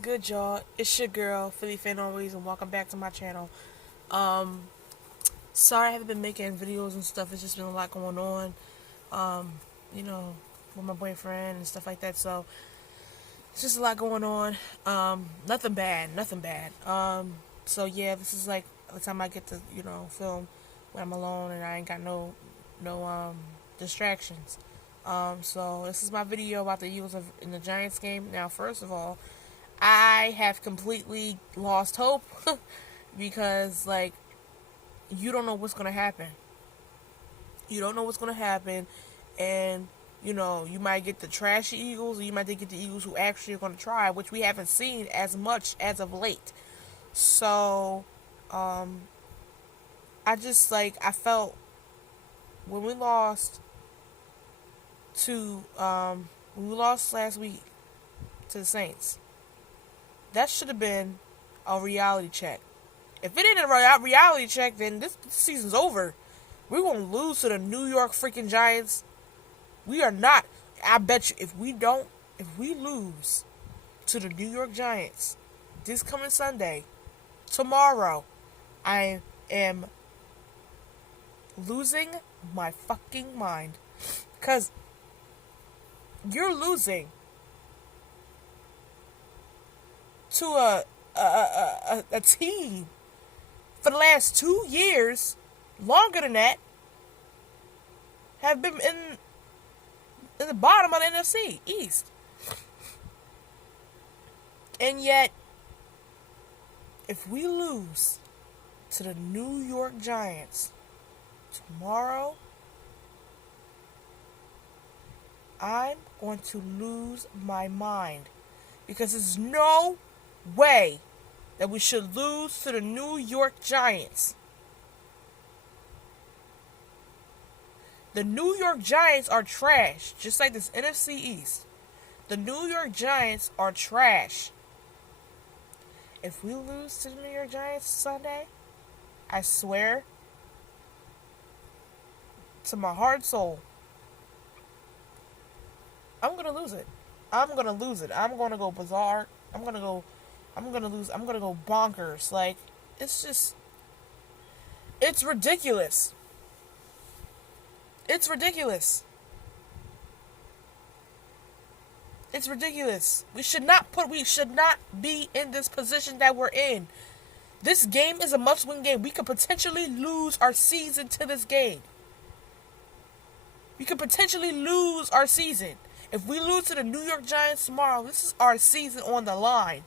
Good, y'all. It's your girl, Philly Fan Always, and welcome back to my channel. Um, Sorry I haven't been making videos and stuff. It's just been a lot going on, um, you know, with my boyfriend and stuff like that. So it's just a lot going on. Nothing bad, nothing bad. So yeah, this is like the time I get to, film when I'm alone and I ain't got no distractions. So this is my video about the Eagles in the Giants game. Now, first of all, I have completely lost hope because, like, you don't know what's going to happen. You don't know what's going to happen, and, you might get the trashy Eagles, or you might get the Eagles who actually are going to try, which we haven't seen as much as of late. So, I just, like, I felt when we lost when we lost last week to the Saints, that should have been a reality check. If it ain't a reality check, then this season's over. We're going to lose to the New York freaking Giants. We are not. I bet you if we lose to the New York Giants this coming Sunday, tomorrow, I am losing my fucking mind. Because you're losing to a team for the last 2 years, longer than that, have been in the bottom of the NFC East. And yet, if we lose to the New York Giants tomorrow, I'm going to lose my mind. Because there's no way that we should lose to the New York Giants. The New York Giants are trash, just like this NFC East. The New York Giants are trash. If we lose to the New York Giants Sunday, I swear to my heart and soul, I'm gonna lose it. I'm gonna lose it. I'm gonna go bizarre. I'm gonna go bonkers. Like, it's ridiculous. It's ridiculous. It's ridiculous. We should not be in this position that we're in. This game is a must-win game. We could potentially lose our season to this game. We could potentially lose our season. If we lose to the New York Giants tomorrow, this is our season on the line.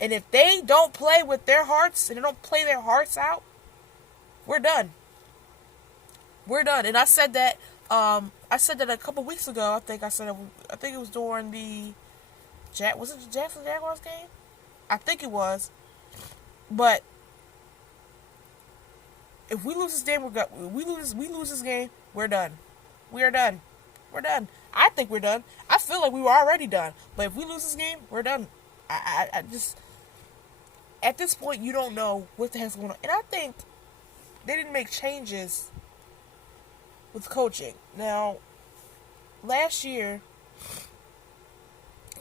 And if they don't play with their hearts, and they don't play their hearts out, we're done. We're done. And I said that a couple weeks ago. I think it was during the was it the Jackson Jaguars game? I think it was. But if we lose this game, we lose this game, we're done. We are done. We're done. I think we're done. I feel like we were already done. But if we lose this game, we're done. I just, at this point, you don't know what the heck's going on. And I think they didn't make changes with coaching. Now, last year,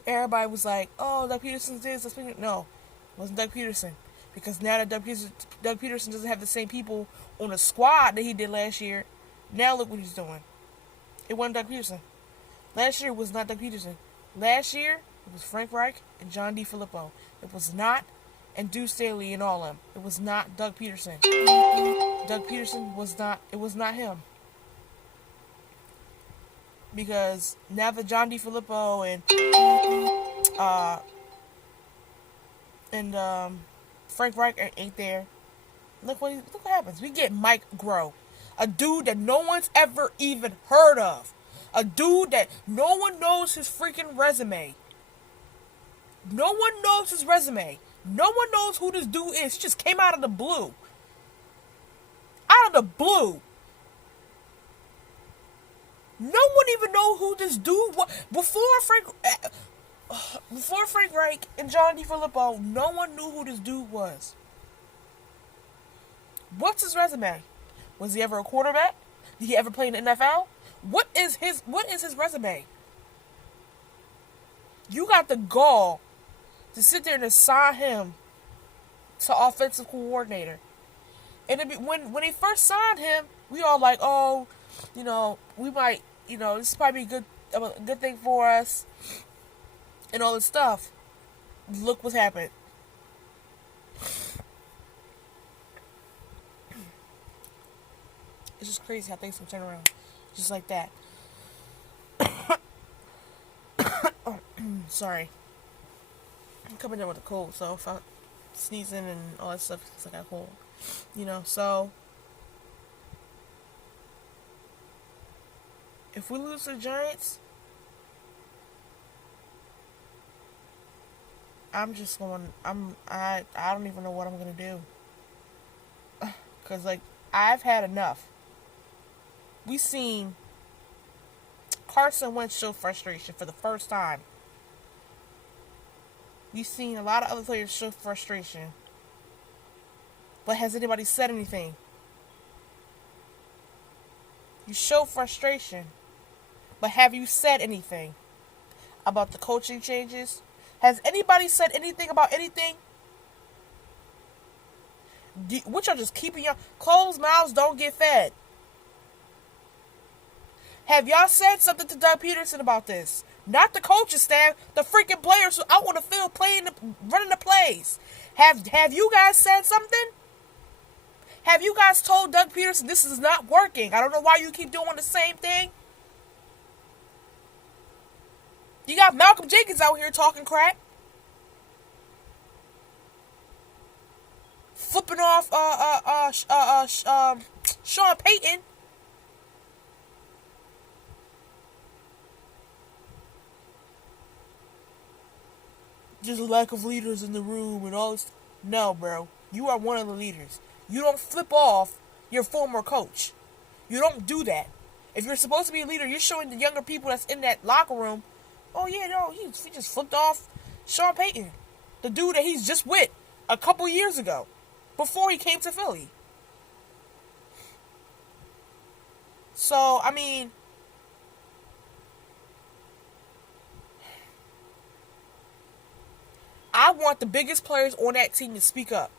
everybody was like, oh, Doug Peterson's this. No, it wasn't Doug Peterson. Because now that Doug Peterson doesn't have the same people on the squad that he did last year, now look what he's doing. It wasn't Doug Peterson. Last year was not Doug Peterson. Last year, it was Frank Reich and John DeFilippo. It was not, and Deuce Staley and all them. It was not Doug Peterson. Doug Peterson was not, it was not him. Because now that John DeFilippo and Frank Reich ain't there, look what happens. We get Mike Groh, a dude that no one's ever even heard of. A dude that no one knows his freaking resume. No one knows his resume. No one knows who this dude is. He just came out of the blue. Out of the blue. No one even know who this dude was. Before Frank Reich and John DeFilippo, no one knew who this dude was. What's his resume? Was he ever a quarterback? Did he ever play in the NFL? What is his resume? You got the gall to sit there and assign him to offensive coordinator. And when they first signed him, we all like, oh, we might, this is probably a good thing for us, and all this stuff. Look what happened. It's just crazy how things can turn around, just like that. Sorry, I'm coming down with a cold, so if I'm sneezing and all that stuff, it's like I got a cold. So if we lose to the Giants, I don't even know what I'm gonna do. Cause like I've had enough. We seen Carson Wentz show frustration for the first time. We've seen a lot of other players show frustration. But has anybody said anything? You show frustration. But have you said anything about the coaching changes? Has anybody said anything about anything? Which are just keeping your closed mouths don't get fed. Have y'all said something to Doug Peterson about this? Not the coaching staff, the freaking players who out on the field running the plays. Have you guys said something? Have you guys told Doug Peterson this is not working? I don't know why you keep doing the same thing. You got Malcolm Jenkins out here talking crap. Flipping off Sean Payton. Just a lack of leaders in the room and all this. No, bro. You are one of the leaders. You don't flip off your former coach. You don't do that. If you're supposed to be a leader, you're showing the younger people that's in that locker room, oh yeah, no, he just flipped off Sean Payton. The dude that he's just with a couple years ago. Before he came to Philly. So, I mean, I want the biggest players on that team to speak up.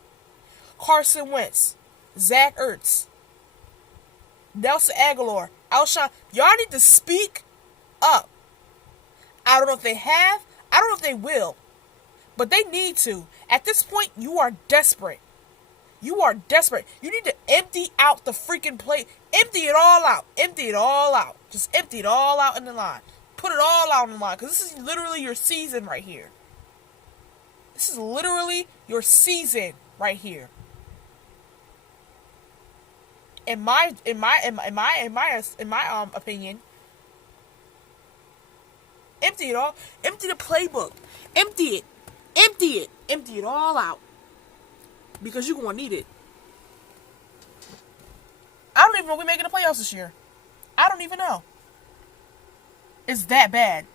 Carson Wentz, Zach Ertz, Nelson Aguilar, Alshon. Y'all need to speak up. I don't know if they have. I don't know if they will. But they need to. At this point, you are desperate. You are desperate. You need to empty out the freaking plate. Empty it all out. Empty it all out. Just empty it all out in the line. Put it all out in the line. Because this is literally your season right here. This is literally your season right here. In my opinion, empty it all. Empty the playbook. Empty it. Empty it. Empty it all out. Because you're going to need it. I don't even know if we're making the playoffs this year. I don't even know. It's that bad.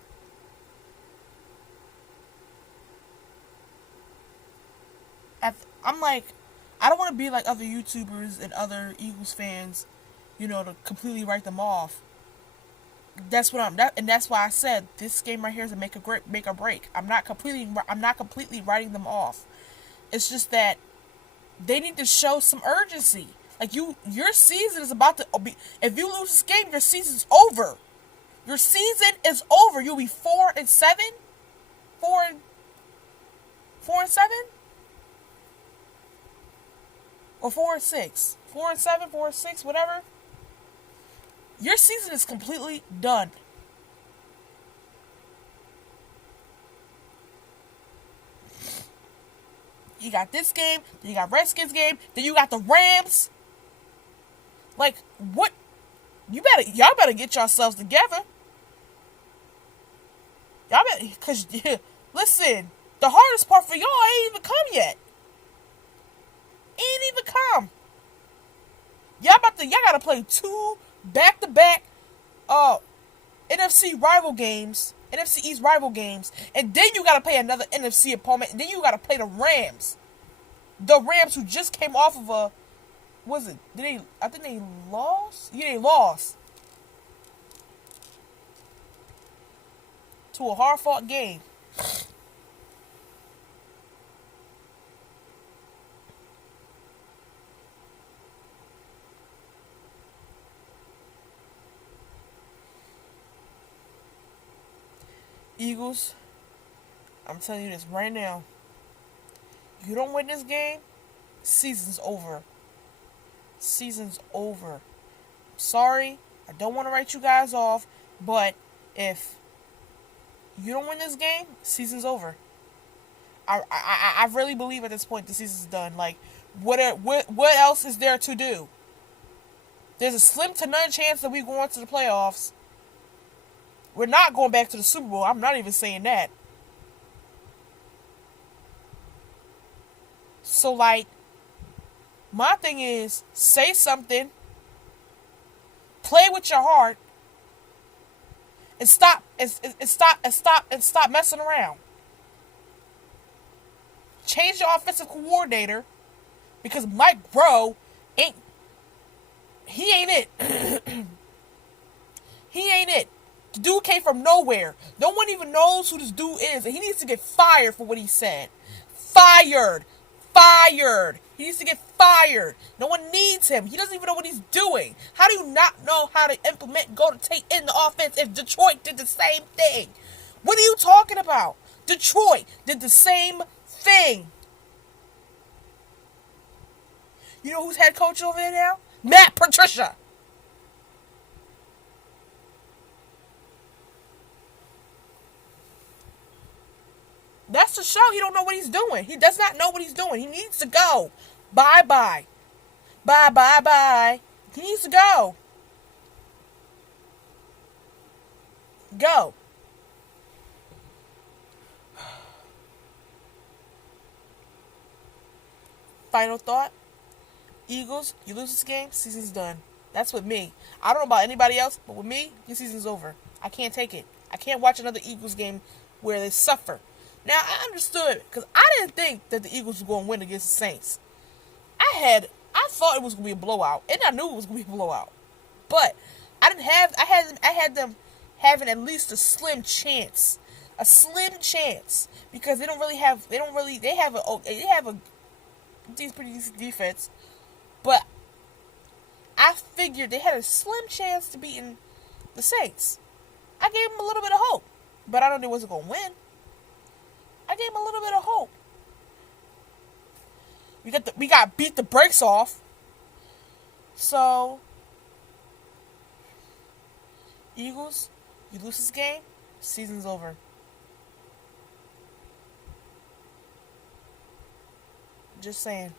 I'm like, I don't want to be like other YouTubers and other Eagles fans, to completely write them off. That's why I said this game right here is a make or break. I'm not completely writing them off. It's just that they need to show some urgency. Like your season is about to be. If you lose this game, your season's over. Your season is over. You'll be 4-7, 4-7, or 4-6, 4-7, 4-6, whatever. Your season is completely done. You got this game, then you got Redskins game, then you got the Rams. Like, what? Y'all better get yourselves together. Y'all better, because, listen, the hardest part for y'all ain't even come yet. Ain't even come. Y'all gotta play 2 back-to-back, NFC East rival games, and then you gotta play another NFC opponent, and then you gotta play the Rams. The Rams who just came off of I think they lost? Yeah, they lost. To a hard-fought game. Eagles, I'm telling you this right now. You don't win this game, season's over. Season's over. Sorry, I don't want to write you guys off, but if you don't win this game, season's over. I really believe at this point the season's done. Like, what else is there to do? There's a slim to none chance that we go on to the playoffs. We're not going back to the Super Bowl. I'm not even saying that. So, like, my thing is, say something, play with your heart, and stop messing around. Change your offensive coordinator, because Mike Groh ain't it. He ain't it. The dude came from nowhere. No one even knows who this dude is, and he needs to get fired for what he said. Fired. Fired. He needs to get fired. No one needs him. He doesn't even know what he's doing. How do you not know how to implement, go to take in the offense if Detroit did the same thing? What are you talking about? Detroit did the same thing. You know who's head coach over there now? Matt Patricia. That's to show he don't know what he's doing. He does not know what he's doing. He needs to go. Bye-bye. Bye-bye-bye. He needs to go. Go. Final thought. Eagles, you lose this game, season's done. That's with me. I don't know about anybody else, but with me, your season's over. I can't take it. I can't watch another Eagles game where they suffer. Now, I understood, because I didn't think that the Eagles were going to win against the Saints. I thought it was going to be a blowout, and I knew it was going to be a blowout. But I had them having at least a slim chance. A slim chance. Because they have a pretty decent defense. But I figured they had a slim chance to beating the Saints. I gave them a little bit of hope. But I know they wasn't going to win. I gave them a little bit of hope. We got beat the brakes off. So, Eagles, you lose this game, season's over. Just saying.